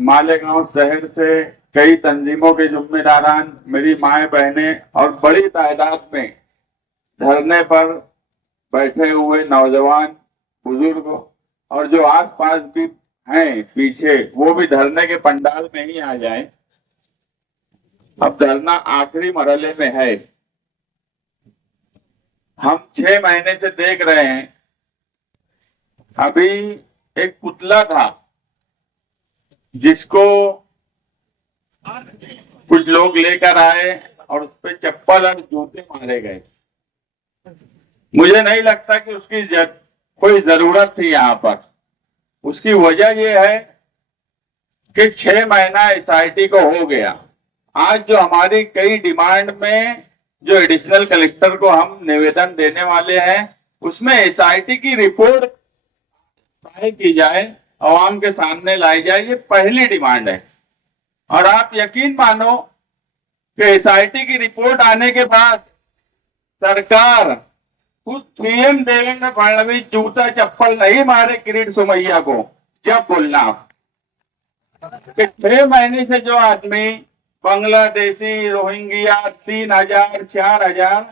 मालेगांव शहर से कई तंजीमों के जिम्मेदारान, मेरी माए बहनें और बड़ी तादाद में धरने पर बैठे हुए नौजवान, बुजुर्ग और जो आसपास भी हैं पीछे, वो भी धरने के पंडाल में ही आ जाएं। अब धरना आखिरी मरहले में है। हम 6 महीने से देख रहे हैं। अभी एक पुतला था जिसको कुछ लोग लेकर आए और उस पर चप्पल और जूते मारे गए। मुझे नहीं लगता कि उसकी कोई जरूरत थी यहाँ पर। उसकी वजह यह है कि 6 महीना एसआईटी को हो गया। आज जो हमारी कई डिमांड में जो एडिशनल कलेक्टर को हम निवेदन देने वाले हैं, उसमें एसआईटी की रिपोर्ट तय की जाए, आवाम के सामने लाई जाए, ये पहली डिमांड है। और आप यकीन मानो कि एसआईटी की रिपोर्ट आने के बाद सरकार, खुद सीएम देवेंद्र फडणवीस जूता चप्पल नहीं मारे किरीट सोमैया को। जब बोलना कि 6 महीने से जो आदमी बांग्लादेशी, रोहिंग्या 3000, 4000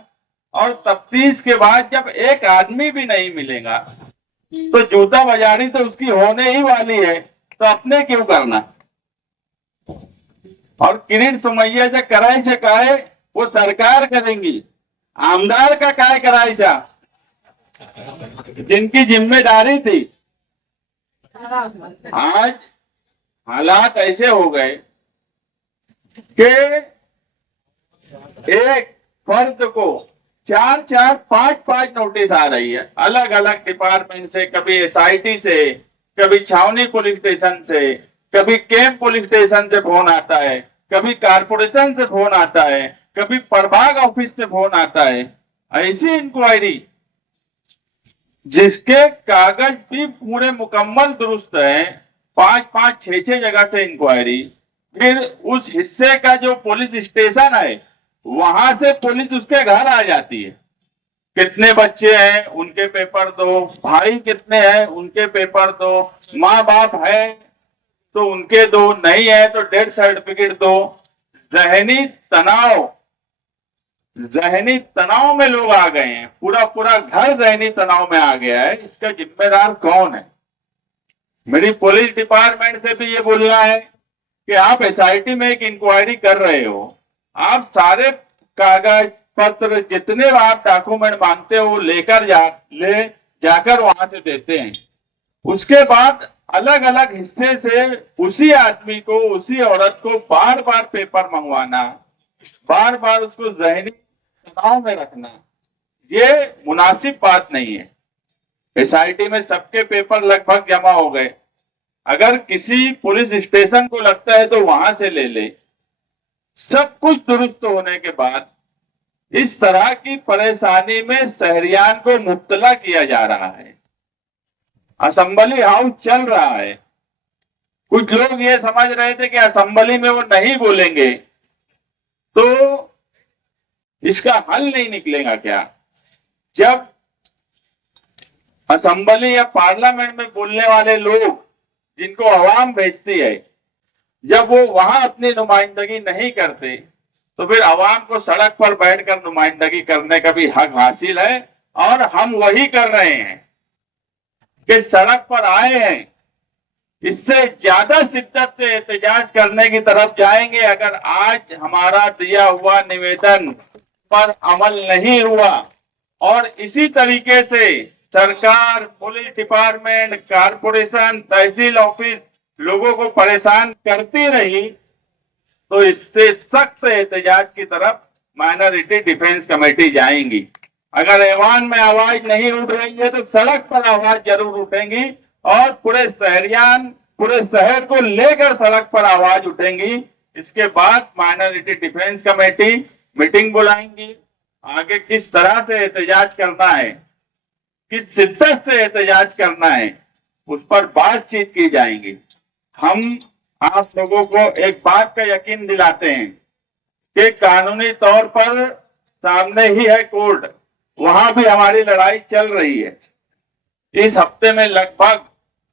और तफ्तीश के बाद जब एक आदमी भी नहीं मिलेगा तो जूता बाजारी तो उसकी होने ही वाली है, तो अपने क्यों करना। और किरीट सोमैया से करायचं काय वो सरकार करेंगी, आमदार का काय करायचा, जिनकी जिम्मेदारी थी। आज हालात ऐसे हो गए कि एक फर्द को 4-4, 5-5 नोटिस आ रही है अलग अलग डिपार्टमेंट से, कभी एसआईटी से, कभी छावनी पुलिस स्टेशन से, कभी कैंप पुलिस स्टेशन से फोन आता है, कभी कारपोरेशन से फोन आता है, कभी प्रभाग ऑफिस से फोन आता है। ऐसी इंक्वायरी जिसके कागज भी पूरे मुकम्मल दुरुस्त है, 5-5, 6-6 जगह से इंक्वायरी। फिर उस हिस्से का जो पुलिस स्टेशन है वहां से पुलिस उसके घर आ जाती है। कितने बच्चे हैं उनके पेपर दो, भाई कितने हैं उनके पेपर दो, माँ बाप है तो उनके दो, नहीं है तो डेथ सर्टिफिकेट दो। जहनी तनाव में लोग आ गए हैं। पूरा पूरा घर जहनी तनाव में आ गया है। इसका जिम्मेदार कौन है। मेरी पुलिस डिपार्टमेंट से भी ये बोलना है कि आप एसआईटी में एक इंक्वायरी कर रहे हो, आप सारे कागज पत्र जितने आप डॉक्यूमेंट मांगते हो लेकर जाकर वहां से देते हैं। उसके बाद अलग अलग हिस्से से उसी आदमी को, उसी औरत को बार बार पेपर मंगवाना, बार बार उसको जहनी तनाव में रखना, ये मुनासिब बात नहीं है। एसआईटी में सबके पेपर लगभग जमा हो गए। अगर किसी पुलिस स्टेशन को लगता है तो वहां से ले ले। सब कुछ दुरुस्त होने के बाद इस तरह की परेशानी में शहरियान को मुब्तला किया जा रहा है। असेंबली हाउस चल रहा है। कुछ लोग ये समझ रहे थे कि असेंबली में वो नहीं बोलेंगे तो इसका हल नहीं निकलेगा क्या। जब असेंबली या पार्लियामेंट में बोलने वाले लोग जिनको आवाम भेजती है, जब वो वहां अपनी नुमाइंदगी नहीं करते तो फिर आवाम को सड़क पर बैठकर नुमाइंदगी करने का भी हक हासिल है। और हम वही कर रहे हैं कि सड़क पर आए हैं, इससे ज्यादा शिद्दत से एहतजाज करने की तरफ जाएंगे अगर आज हमारा दिया हुआ निवेदन पर अमल नहीं हुआ। और इसी तरीके से सरकार, पुलिस डिपार्टमेंट, कारपोरेशन, तहसील ऑफिस लोगों को परेशान करती रही तो इससे सख्त एहतजाज की तरफ माइनॉरिटी डिफेंस कमेटी जाएंगी। अगर ऐवान में आवाज नहीं उठ रही है तो सड़क पर आवाज जरूर उठेंगी और पूरे शहर को लेकर सड़क पर आवाज उठेंगी। इसके बाद माइनॉरिटी डिफेंस कमेटी मीटिंग बुलाएंगी। आगे किस तरह से एहतजाज करना है, किस शिद्दत से एहतजाज करना है, उस पर बातचीत की जाएगी। हम आप लोगों को एक बात का यकीन दिलाते हैं कि कानूनी तौर पर सामने ही है कोर्ट, वहां भी हमारी लड़ाई चल रही है। इस हफ्ते में लगभग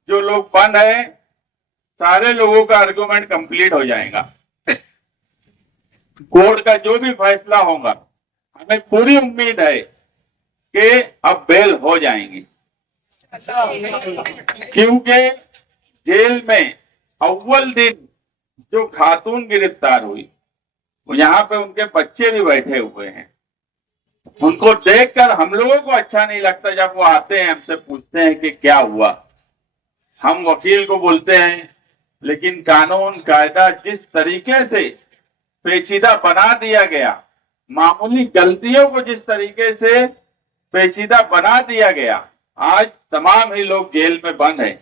जो लोग बंद है सारे लोगों का आर्गुमेंट कंप्लीट हो जाएगा। कोर्ट का जो भी फैसला होगा, हमें पूरी उम्मीद है कि अब बेल हो जाएंगी, क्योंकि जेल में अव्वल दिन जो खातून गिरफ्तार हुई, यहाँ पे उनके बच्चे भी बैठे हुए हैं। उनको देखकर हम लोगों को अच्छा नहीं लगता। जब वो आते हैं, हमसे पूछते हैं कि क्या हुआ, हम वकील को बोलते हैं, लेकिन कानून कायदा जिस तरीके से पेचीदा बना दिया गया, मामूली गलतियों को जिस तरीके से पेचीदा बना दिया गया, आज तमाम ही लोग जेल में बंद हैं।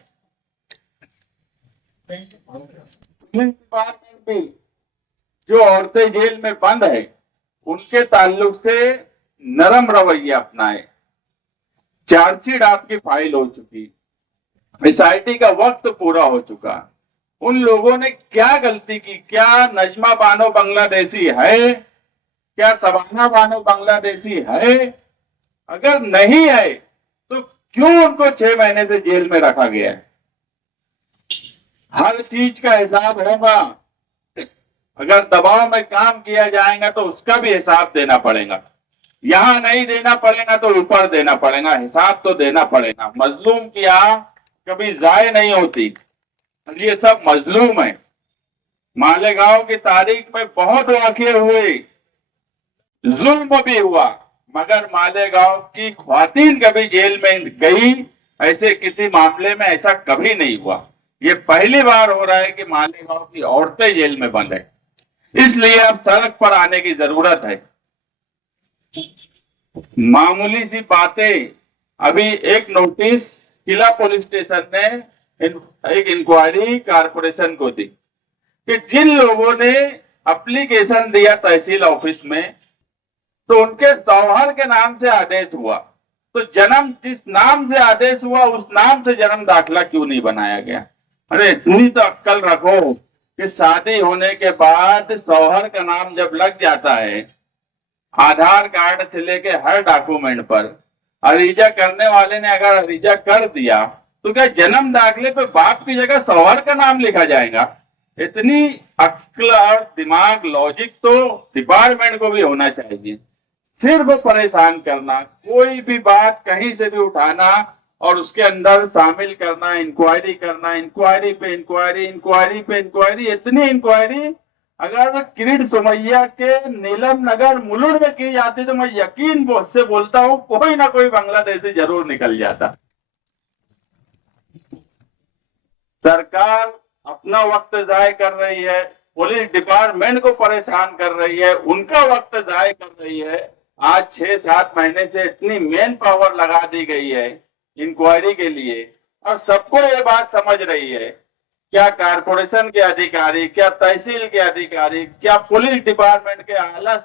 भी जो औरतें जेल में बंद है, उनके ताल्लुक से नरम रवैया अपनाए। चार्जशीट आपकी फाइल हो चुकी, एसआईटी का वक्त पूरा हो चुका। उन लोगों ने क्या गलती की? क्या नजमा बानो बांग्लादेशी है? क्या सबाना बानो बांग्लादेशी है? अगर नहीं है तो क्यों उनको 6 महीने से जेल में रखा गया है? हर चीज का हिसाब होगा। अगर दबाव में काम किया जाएगा तो उसका भी हिसाब देना पड़ेगा। यहां नहीं देना पड़ेगा तो ऊपर देना पड़ेगा, हिसाब तो देना पड़ेगा। मजलूम की आह कभी जाय नहीं होती, ये सब मजलूम है। मालेगांव की तारीख में बहुत वाकये हुए, जुल्म भी हुआ, मगर मालेगांव की ख्वातीन कभी जेल में गई, ऐसे किसी मामले में ऐसा कभी नहीं हुआ। ये पहली बार हो रहा है कि मालेगांव की औरतें जेल में बंद है। इसलिए अब सड़क पर आने की जरूरत है। मामूली सी बातें, अभी एक नोटिस किला पुलिस स्टेशन ने एक इंक्वायरी कारपोरेशन को दी कि जिन लोगों ने एप्लीकेशन दिया तहसील ऑफिस में, तो उनके शौहर के नाम से आदेश हुआ, तो जन्म जिस नाम से आदेश हुआ उस नाम से जन्म दाखिला क्यों नहीं बनाया गया? अरे इतनी तो अक्ल रखो कि शादी होने के बाद शौहर का नाम जब लग जाता है, आधार कार्ड से लेके हर डॉक्यूमेंट पर, अरीजा करने वाले ने अगर अरीजा कर दिया तो क्या जन्म दाखिले पे बाप की जगह शौहर का नाम लिखा जाएगा? इतनी अक्ल और दिमाग, लॉजिक तो डिपार्टमेंट को भी होना चाहिए। सिर्फ परेशान करना, कोई भी बात कहीं से भी उठाना और उसके अंदर शामिल करना, इंक्वायरी करना, इंक्वायरी पे इंक्वायरी, इंक्वायरी पे इंक्वायरी, इतनी इंक्वायरी अगर किरीट सोमैया के नीलम नगर मुलुंड में की जाती तो मैं यकीन से बोलता हूं कोई ना कोई बांग्लादेशी जरूर निकल जाता। सरकार अपना वक्त जाय कर रही है, पुलिस डिपार्टमेंट को परेशान कर रही है, उनका वक्त जाय कर रही है। आज 6-7 महीने से इतनी मैन पावर लगा दी गई है इंक्वायरी के लिए, और सबको ये बात समझ रही है, क्या कारपोरेशन के अधिकारी, क्या तहसील के अधिकारी, क्या पुलिस डिपार्टमेंट के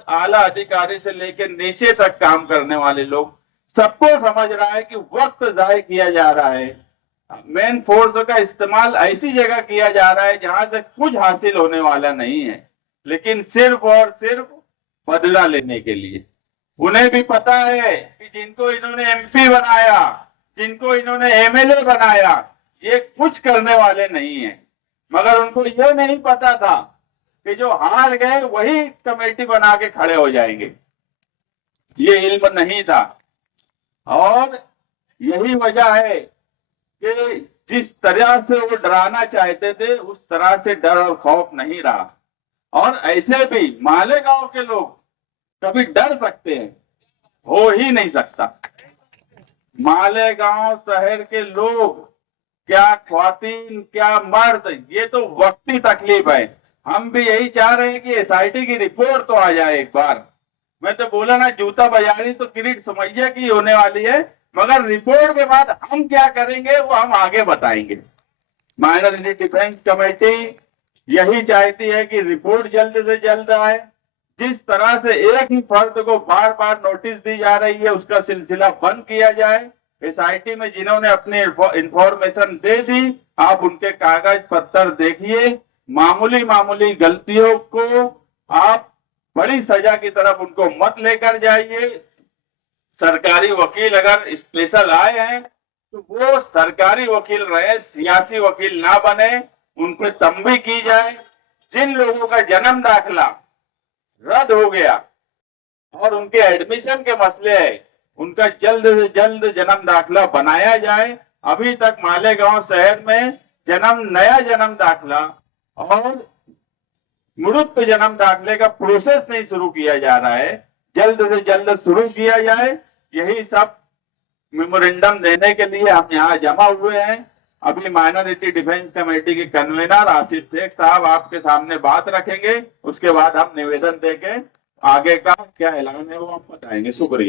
आला अधिकारी से लेकर नीचे तक काम करने वाले लोग, सबको समझ रहा है कि वक्त जाय किया जा रहा है। मेन फोर्स का इस्तेमाल ऐसी जगह किया जा रहा है जहां से कुछ हासिल होने वाला नहीं है, लेकिन सिर्फ और सिर्फ बदला लेने के लिए। उन्हें भी पता है कि जिनको इन्होंने एमपी बनाया, जिनको इन्होंने एमएलए बनाया, ये कुछ करने वाले नहीं है। मगर उनको यह नहीं पता था कि जो हार गए वही कमेटी बना के खड़े हो जाएंगे, ये इल्म नहीं था। और यही वजह है कि जिस तरह से वो डराना चाहते थे उस तरह से डर और खौफ नहीं रहा। और ऐसे भी मालेगांव के लोग कभी डर सकते हैं? हो ही नहीं सकता। मालेगांव शहर के लोग, क्या ख्वातीन क्या मर्द, ये तो वक्ती तकलीफ है। हम भी यही चाह रहे हैं कि एसआईटी की रिपोर्ट तो आ जाए एक बार। मैं तो बोला ना, जूता बाजारी तो किरीट सोमैया की होने वाली है, मगर रिपोर्ट के बाद हम क्या करेंगे वो हम आगे बताएंगे। माइनॉरिटी डिफेंस कमेटी यही चाहती है कि रिपोर्ट जल्द से जल्द आए। जिस तरह से एक ही फर्द को बार बार नोटिस दी जा रही है उसका सिलसिला बंद किया जाए। एसआईटी में जिन्होंने अपनी इंफॉर्मेशन दे दी, आप उनके कागज पत्तर देखिए। मामूली मामूली गलतियों को आप बड़ी सजा की तरफ उनको मत लेकर जाइए। सरकारी वकील अगर स्पेशल आए हैं तो वो सरकारी वकील रहे, सियासी वकील ना बने। उन पर तंबी की जाए। जिन लोगों का जन्म दाखिला रद्द हो गया और उनके एडमिशन के मसले है, उनका जल्द से जल्द जन्म दाखिला बनाया जाए। अभी तक मालेगांव शहर में नया जन्म दाखिला और मृत जन्म दाखिले का प्रोसेस नहीं शुरू किया जा रहा है। जल्द से जल्द शुरू किया जाए। यही सब मेमोरेंडम देने के लिए हम यहाँ जमा हुए हैं। अभी माइनॉरिटी डिफेंस कमेटी के कन्वीनर आसिफ शेख साहब आपके सामने बात रखेंगे। उसके बाद हम निवेदन देके आगे का क्या ऐलान है वो आप बताएंगे। शुक्रिया।